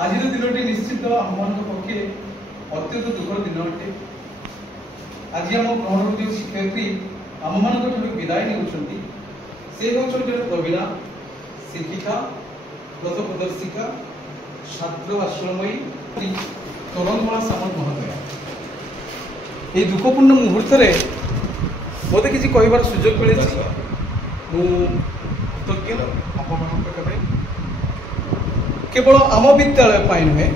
आज दिन निश्चित आम पक्षे अत्यंत दुखर दिन अटे। आज आम ग्रहण जो शिक्षयित्री आम मान विदाय नहीं से होती प्रवीणा शिक्षिका पथ प्रदर्शिका छात्र आश्रमयी तोरंगमाला सामंत महोदया। ये दुखपूर्ण मुहूर्त मत कि कहबार सुजोग मिले कृतज्ञ आप केवल आम विद्यालय नुहे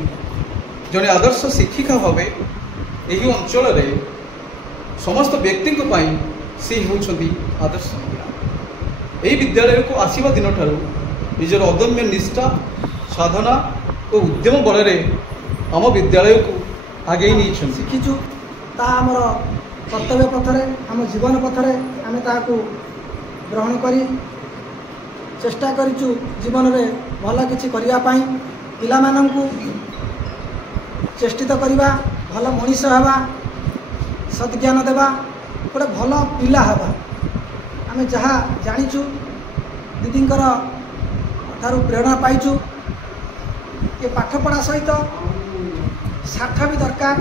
जड़े आदर्श शिक्षिका भाव यही अंचल समस्त व्यक्ति से होती आदर्श महिला। यही विद्यालय को आसवा दिन ठारू निजर अदम्य निष्ठा साधना और उद्यम बल आम विद्यालय को आगे नहीं शिखीचु आमर कर्तव्य पथरे आम जीवन पथरे आम ग्रहण कर चेष्टा करिचु जीवन में भल किछि करिया पाई पिला माननकु चेष्टित करिबा भल मनीष हेबा सद्ज्ञान देवा गोटे भल पिला हेबा आम जहाँ जानिचु दीदींकर थारु प्रेरणा पाइचु ये पाठ पढ़ा सहित साठ भी दरकार।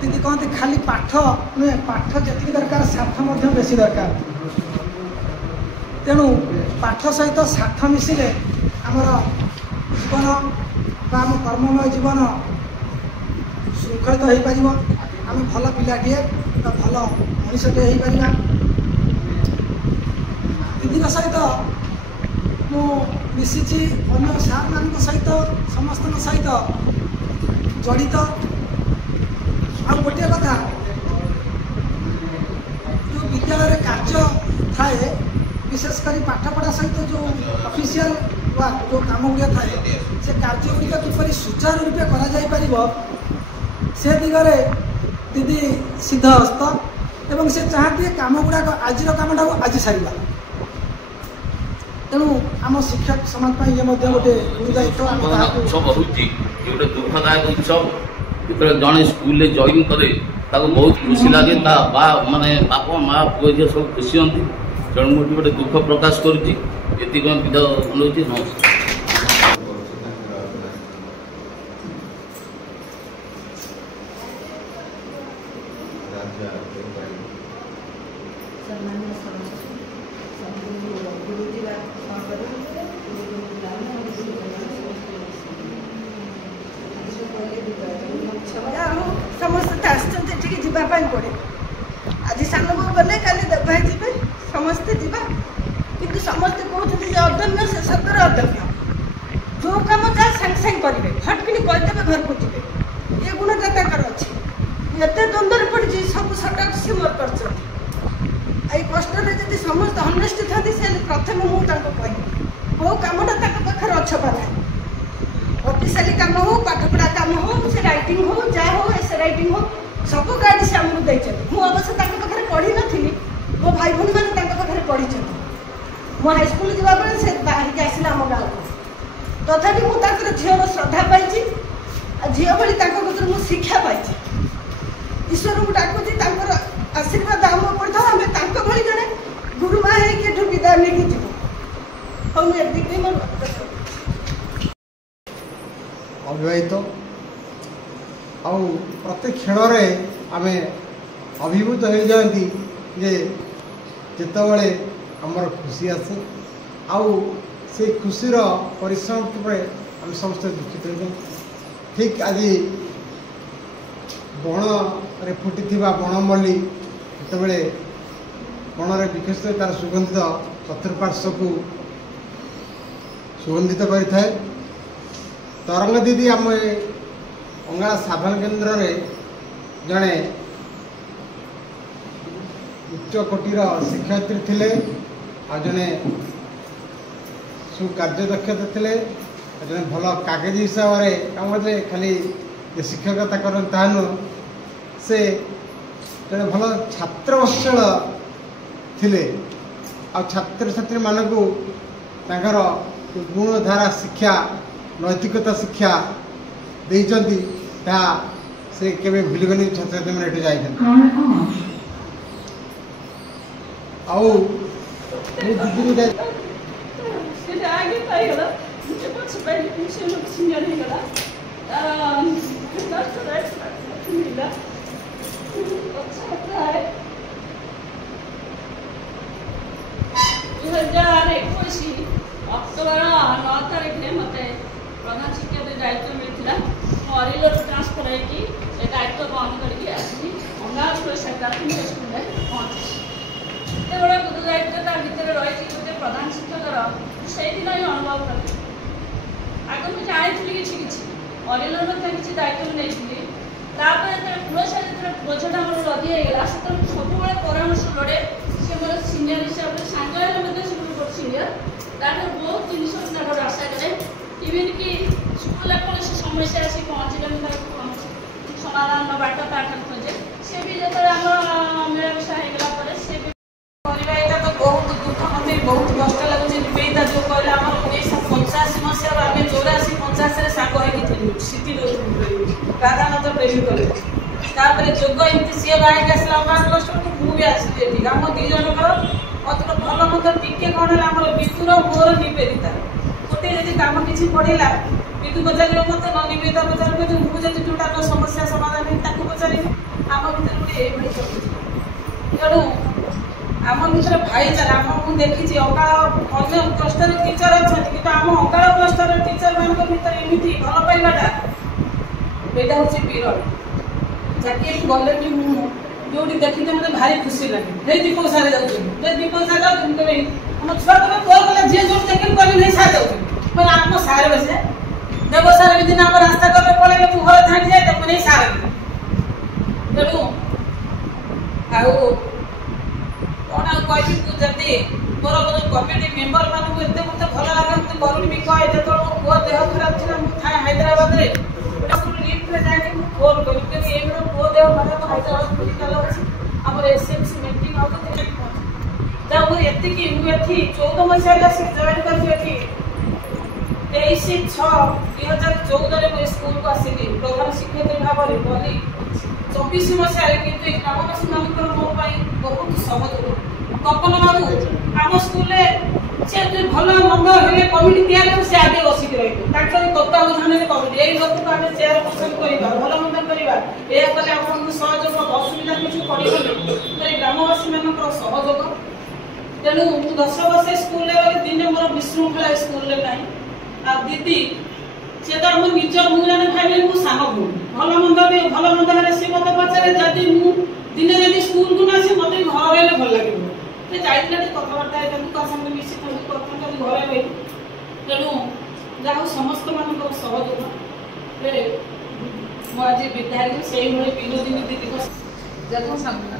दीदी कहते खाली पाठ नुहे पाठ जी दरकार साठ बेसी दरकार। तेणु पाठ सहित साठ मिसिले आमर जीवन बा आम कर्ममय जीवन श्रृंखलित हो पार आम भल पिलाटे भल मनीषटे हो पार। दीदी सहित मु मिसी अन्य सार मान सहित समस्त सहित जड़ित। आ गोटे कथा जो विद्यालय कार्य थाए विशेषकर पाठपढ़ा सहित जो ऑफिशियल वर्क जो काम गुड़ा थाए से कार्य गुड़िक किपर सुचारू रूपे करा से दिगरे दीदी सिद्धहस्त एवं से चाहती काम गुड़ाक आज काम आज सारा। तेणु आम शिक्षक समाज ये गोटे गुरुदायित्व उत्सव होती गोटे दुखदायक उत्सव जो जड़े स्कूल जॉइन करे बहुत खुशी लगे माने बापा माँ पुओ झील सब खुशी हमें। तेणु मुझे गोटे दुख प्रकाश करुच्ची विदा अनुरोध नमस्कार। समस्त आसठी जावाई पड़े आज सान बो गले का देवभाई जी समस्ते जा कि समस्ते कहते अदम्य से सतर अदम्य जो कम जहाँ सांगे सांगे करेंगे फटकिनी करदे घर को जी ये गुणता अच्छी एत द्वंद्व पड़ी सब सटक सी मोर कर कष्ट जी समस्त हनेस्ट था प्रथम मुझे कह कौ कमटा पाखे अच्छ पाना ऑफिशियली काम हो पाठपढ़ा काम हो से राइटिंग हो जहाँ हो एसे राइटिंग हो सब गाड़ी से आमको देते मुझे अवश्य पाखे पढ़ी नी मो भाई भूणी मैंने पाखे पढ़ी मो हाईस्कल जावाई से बाहर आसला आम गाँव को तथापि मु ताकर झीर श्रद्धा पाई झील भाई मु शिक्षा पाई ईश्वर को डाकुची आशीर्वाद आम पड़ता आम भाई जड़े गुरुमा है विदाय नहीं जीव हम अविवाहित आउ प्रत्येक क्षण आम अभिभूत हो जाती जे जितेबाला आमर खुशी आसे आउ से खुशीर परिसमाप्ति पर आम समस्त दुखित हो ठीक आज बण रे फुटी बणमल्ली जितेबाला बणर विकसित तार सुगंधित चतुर्पार्श्व को सुगंधित करें तरंग दीदी आम अंगाला साधन केन्द्र रे जड़े उच्च कोटीर शिक्षयित्री थिले आ जड़े सुकार्यदक्षता थिले जड़े भल कागजी हिसाब से काम करते खाली शिक्षकता करता से जड़े भल छात्र वत्सल थिले आ छात्र छात्री मानक गुणधारा शिक्षा नैतिकता शिक्षा देइचंती से केवे भूलिगनी छात्र छात्री मैंने जाए आउ दीदी आगे पाइगला मुझे बहुत पहले पीछे लोग सीनियर नहीं गला मिला अच्छा लगता है 2021 अक्टोबर 9 तारीख में मत प्रधान शिक्षक दायित्व मिलता अरिलर ट्रांसफर होगी दायित्व बंद करके आसी अंगार सेक्रेटरी स्कूल में पहुंची एत बड़ा गुरु दायित्व भितर रही गोटे प्रधान शिक्षकर से दिन ही अनुभव कली आगे मुझे जानी किसी अरिलर किसी दायित्व नहीं पुरसा जो बोझटा मोर लदी होगा से सब परामर्श लड़े से मोर सीनियर हिसाब से सांग सीनियर ताठर बहुत जिन आशा करे इवन कि स्कूल कौन से समस्या आसी पहुँचले समाधान बाट ताठर खोजे से भी जो मिलामिशा होगा से भी यहाँ तो बहुत दुख मत बहुत कष्ट लगुच निवेदिता जो कहले आम 1985 मसीह आम 84-85 सांग होती सीटी राधानाथ प्रेमी कले जोग एमती सी बाइक आसला 5 मुझे आसली आम दी जन भल मत टिके कौन है आम विदुर मोर निवेदिता गोटे जी कम किसी पड़ेगा विदु पचार मत न निवेदिता पचार मुझे जोटा समस्या समाधान है पचारि आम भर गोटे तेणु आम भर भाईचारा आम मुझे देखी अकाल अन्य क्लस्टर टीचर अच्छा कि आम अकाल क्लस्टर टीचर मान भर एमती भल पाइबाटा यहाँ हूँ विरल चाकरी गले भी मुझे देखी मतलब भारी खुशी लगे दीपक सारे जाऊँ दीपक सारे जाऊँ आम छुआ कहे कल गला जी जो चाकरी करी नहीं सारे जाऊँ मैं आम सारे बसे देव सारे भी दिन आम रास्ता कले पड़े तू घर झाँटी जाए तो नहीं सारे तेणु कौन कह जदि मोर कमिटी मेम्बर मानक एत मत भल लगे मत करुण भी कहे जो पुआ देह खराब थी मुझे हैदराबाद में लिफ्ट जाए फोन करी पुआ देह खराब हैदराबाद मेडिकल अच्छी आम एसएमसी मीटिंग मुझे 14 मसीह से जॉइन कर 23/6/2014 में स्कूल को आसिली प्रधान शिक्षयित्री भाव में गली 24 मसीह कितु ग्रामवासी मान मो बहुत सहयोग कल्पना बाबू आम स्कूल से भल मंद हेले कमिटी तैयार से आगे बसिक रही तत्वावधान कमिटी यही लोक को आम चेयर पर्सन करवा भल मंद करवा यह कले आपको सहयोग असुविधा किसी पड़े ग्रामवासी मान सहयोग तेणु 10 वर्ष स्कूल दिन मोर विशृंखला स्कूल आ दीदी सी तो आम निज मुझे भाई मु सान भूमि भल मंद सी मत पचारे जदि दिने जब स्कूल को ना सी मत घर रही भल लगे जाइए कथबार्ता संगे मिसी घर रही तेणु जहाँ समस्त मान सहयोग आज विधायक से विनोदिनी दीदी जगह सामना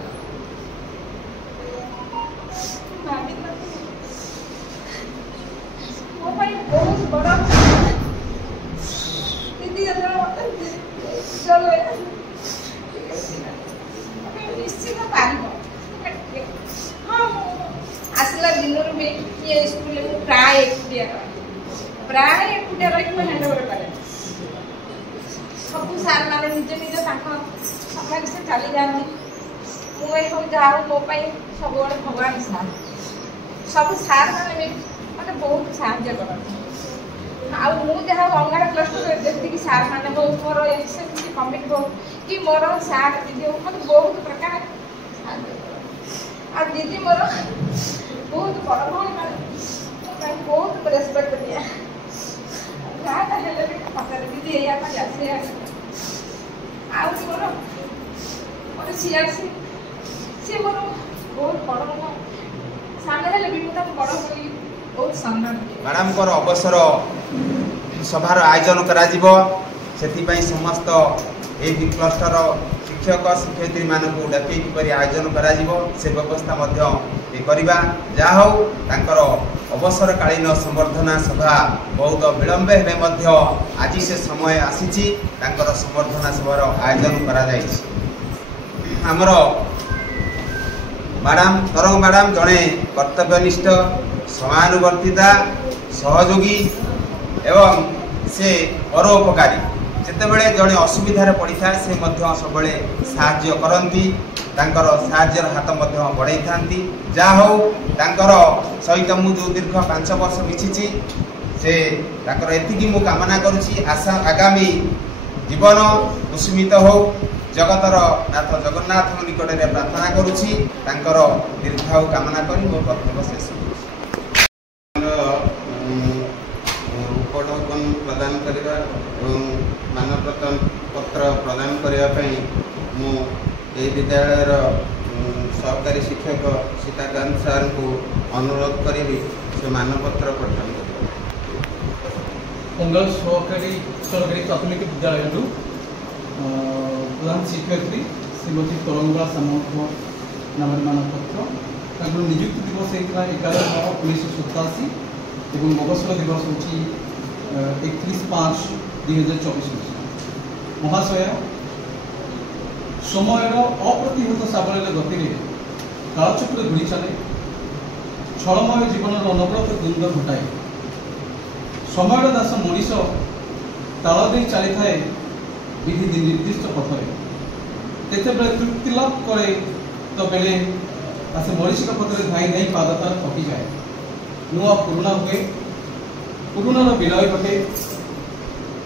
बहुत बड़ा दीदी निश्चित पार हाँ आसला दिन ये स्कूल प्राय प्राय एकुटिया रही हैंड ओवर करे सब सार मैंने निज निज समय से चली जाती मुझे जहाँ मो सब भगवान सार सब सार मैंने मत बहुत साहय करती मुझे अंगार प्लस टू जी सार मैंने हो मोर एसएससी कमिटी हो कि मोर सार दीदी हो मतलब बहुत प्रकार आ दीदी मोर बहुत बड़ भाई बहुत रेस्पेक्ट दिया दीदी या मोर मोर सीआरसी सी मोर बहुत बड़ सामने हेल्ले भी मुझे बड़ बहुत सम्मान मैडम को अवसर सभार आयोजन करा समस्त ए क्लस्टर शिक्षक शिक्षयित्री मानक डाकि किपरि आयोजन करा से व्यवस्था करवा जहा हो तांकर अवसरकालीन संवर्धना सभा बहुत विलंब हेले आज से समय आसी संवर्धना सभार आयोजन करा आमर मैडम तरंग मैडम जड़े कर्तव्यनिष्ठ समानुवर्तिता सहयोगी एवं से परोपकारी जितेबले जड़े असुविधार पड़ी था से सब साहाय्य करती साहाय्यर हाथ बढ़ाई था जहा हो सहित मु जो दीर्घ 5 वर्ष मिशी से एति मु कामना करुँची आशा आगामी जीवन कुसुमित हो जगतर नाथ जगन्नाथ निकट में प्रार्थना करुँची दीर्घायु कामना करी मो वक्तव्य शेष उपढौकन प्रदान करने मानवता पत्र प्रदान करने मु विद्यालय सहकारी शिक्षक सीताकांत सार को अनुरोध करी से मानपत्र प्रदान कर सरकारी प्राथमिक विद्यालय प्रधान शिक्षयित्री श्रीमती तरंगला सामंत नाम मानपत्र नियुक्ति दिवस होता 11/9/1987 और अवसर दिवस हूँ 31/5/2024 महाशय समय अप्रतिहत सावलील गति में कालचक्र घूरी चले छलमय जीवन अनवरत द्वंद्व घटाए समय दास मनीष ताल दे चली थाए विधि निर्दिष्ट पथरे केते तृप्ति लाभ करे तो बेले आसे मनीष पथरे धाई नहीं पाद तार थकी जाए नुआ पुराणा हुए पुराणार विलय घटे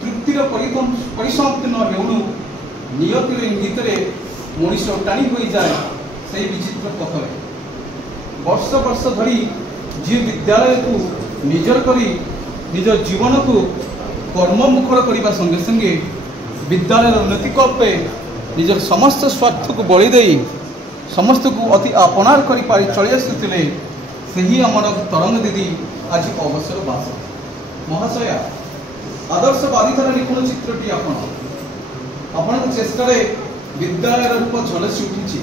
तृप्तिर परिसमाप्ति न हेणु नियतिर इंगित मनीष टाणी हो जाए से विचित्र पथरे वर्ष वर्ष धरी जी विद्यालय को निजर करी निज जीवन को कर्ममुखर करने संगे संगे विद्यालय उन्नति कल्पे निजर समस्त स्वार्थ को बलि दे समस्त को अति आपणार कर चली आसुले से ही आमर तरंग दीदी आज अवसर बास महाशया आदर्शवादी थार निपुण चित्रटी आपण चेष्टा विद्यालय रूप झलसी उठी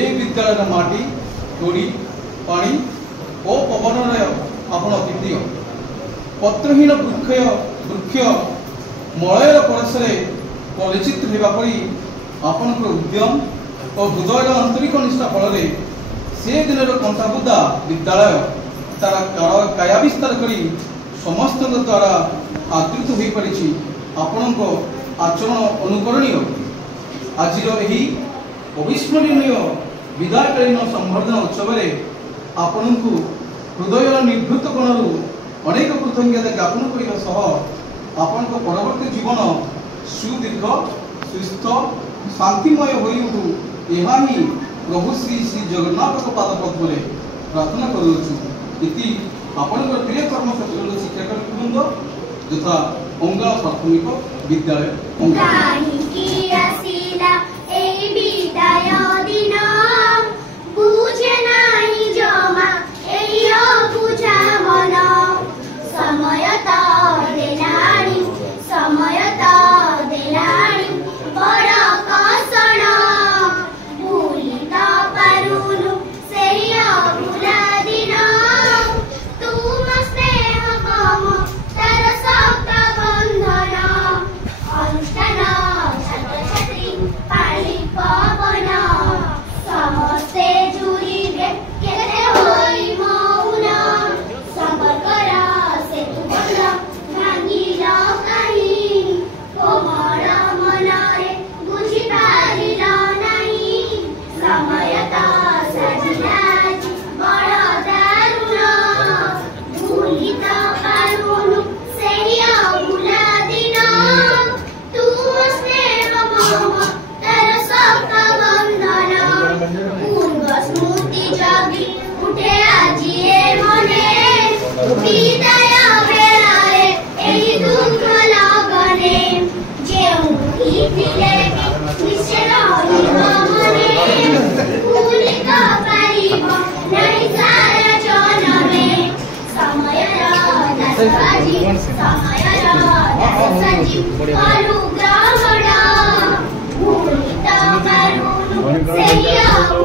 ए विद्यालय माटी तोड़ी पानी और पवन आपण अति प्रिय पत्रहीन वृक्ष मलयर परशे परिचित होगापरी आपण उद्यम और हृदय आंतरिक निष्ठा फल से दिन कंठाबुदा विद्यालय तार कायाविस्तार कर समस्त द्वारा आदृत हो पारी आपण आचरण अनुकरणीय आज अविस्मरणीय विदायकालीन संवर्धना उत्सव आपण को हृदय निर्भृत कोणरू अनेक कृतज्ञता ज्ञापन करने आपण परवर्ती जीवन सुदीर्घ सुस्थ शांतिमय हो उठू यह ही प्रभु श्री श्री जगन्नाथ पाद पद्म प्रार्थना करुच्छी आपण प्रिय कर्मक्षेत्र शिक्षाकर्मी वृंद यथा अंगाल प्राथमिक विद्यालय अनुष्ठान Saya